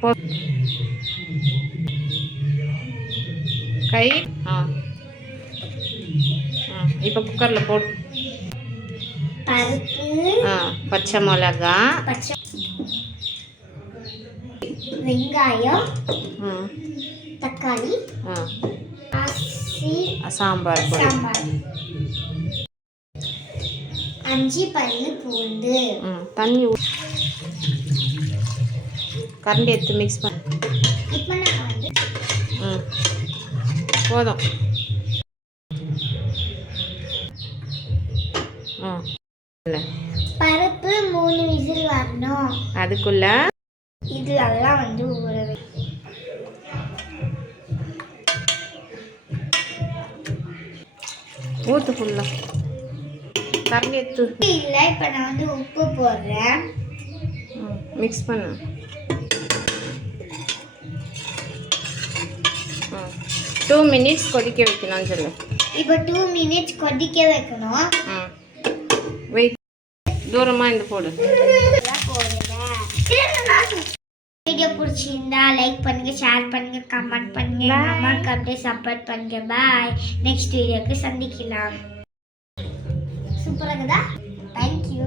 போ கை இப்போ குக்கரில் போட்டு பருப்பு, பச்சை மிளகா, வெங்காயம், தக்காளி, சாம்பார் அஞ்சு பல்லு பூண்டு, தண்ணி கரண்டி எடுத்து மிக்ஸ் பண்ண. இப்போ நான் வந்து போதும். பருப்பு 3 விசில் வரணும். அதுக்குள்ள இது எல்லாம் வந்து ஊற ஊற்று ஃபுல்லாக கரண்டி எடுத்து இல்லை. இப்போ நான் வந்து உப்பு போடுறேன். மிக்ஸ் பண்ணு. 2 minutes கொதிக்க வைக்கணும்னு சொல்லு. இப்போ 2 minutes கொதிக்க வைக்கணும். வெயிட். தூரமாக இந்த போடு. வீடியோ பிடிச்சிருந்தா லைக் பண்ணுங்க, ஷேர் பண்ணுங்க, கமெண்ட் பண்ணுங்க, அம்மாக்கு அப்படியே சப்போர்ட் பண்ணுங்க. பாய். நெக்ஸ்ட் வீடியோக்கு சந்திக்கலாம். சூப்பராக இருக்குதா? தேங்க்யூ.